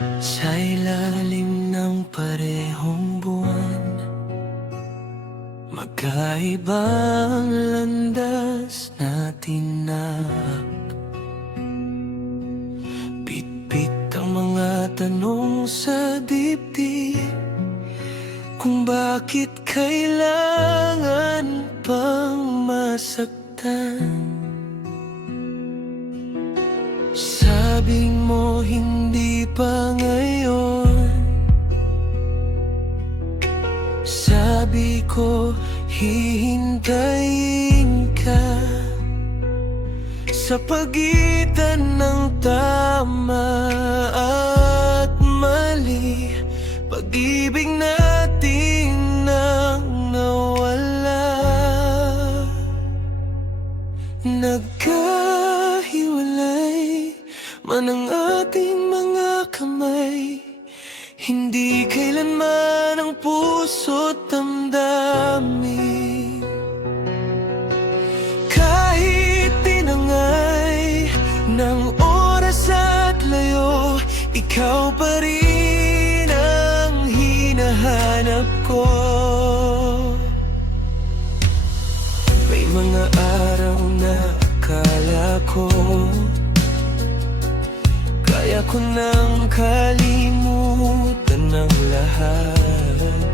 Sa ilalim ng parehong buwan, magkaibang landas natin na bitbit ang mga tanong sa dibdib, kung bakit kailangan pang masaktan. Sabi mo hindi pa ngayon, sabi ko hihintayin ka. Sa pagitan ng tama at mali, pag-ibig natin nang nawala. Nagkahiwalay man ang ating mga kamay, hindi kailanman ang puso't damdamin. Kahit tinangay ng oras at layo, ikaw pa rin ang hinahanap ko. May mga araw na akala ko kaya ko nang kalimutan ang lahat,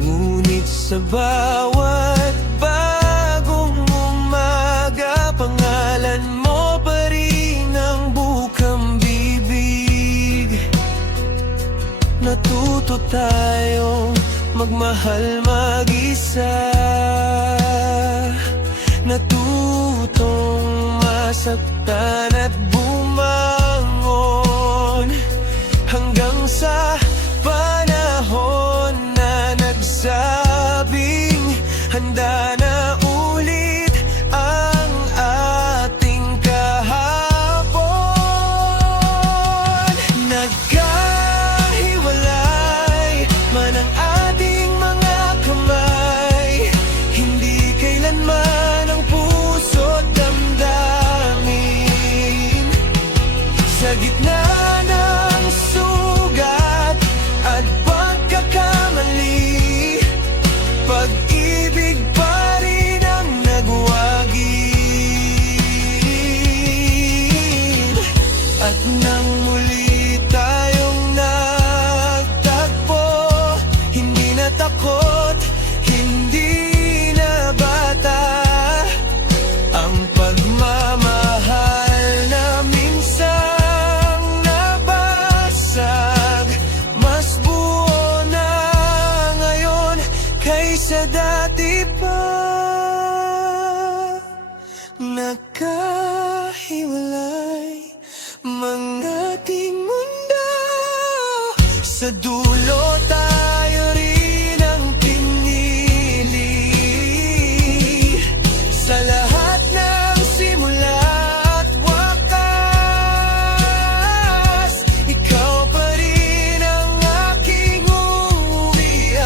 ngunit sa bawat bagong umaga, pangalan mo pa rin ang bukang bibig. Natuto tayong magmahal mag-isa, natutong masaktan at bumangon, hanggang sa panahon na nagsabing handa na ulit ang ating kahapon. Nagkahiwalay man ang ating mga kamay, hindi kailanman ang puso't damdamin. Sa gitna ng sugat at pagkakamali, pag-ibig pa rin ang nagwagin. At nang muli tayong nagtagpo, hindi na takot, hindi na bata ang pagmamahal na minsang nabasag. Mas buo na ngayon kaysa dati pa. Nagkahiwalay mga ating mundo, sa dulo tayo rin ang pinili. Sa lahat ng simula at wakas, ikaw pa rin ang aking uwian.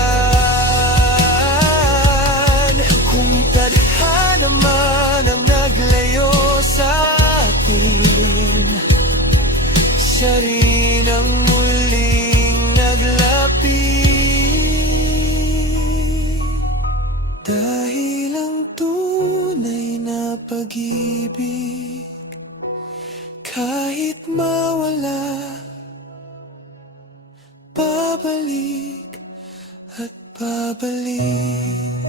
Kung tadhana man ang naglayo sa atin, siya rin ang muling naglapit. Dahil ang tunay na pag-ibig, kahit mawala, babalik at babalik.